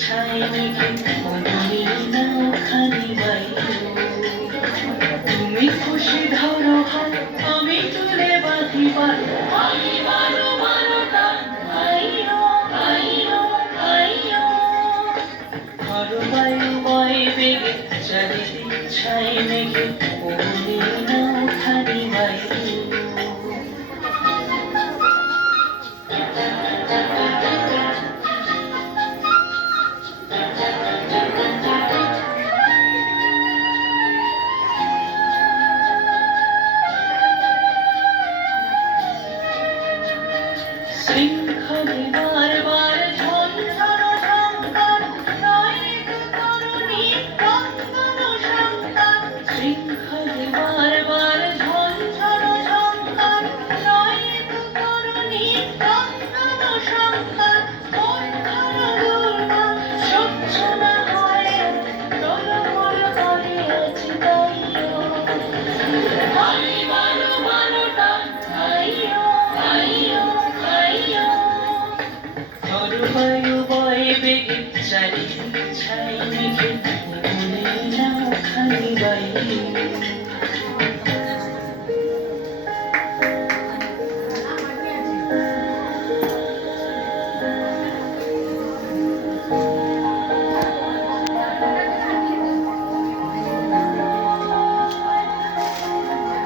ছাই মেঘে মনে নাও খালি বাইরো তুমি খুশি ধরো হাত আমি তুলে বাঁধি পার আমি বারো বারোটা আইও আইও আইও ঘর বায়ু বয় বেগে চারিদিক ছাই মেঘে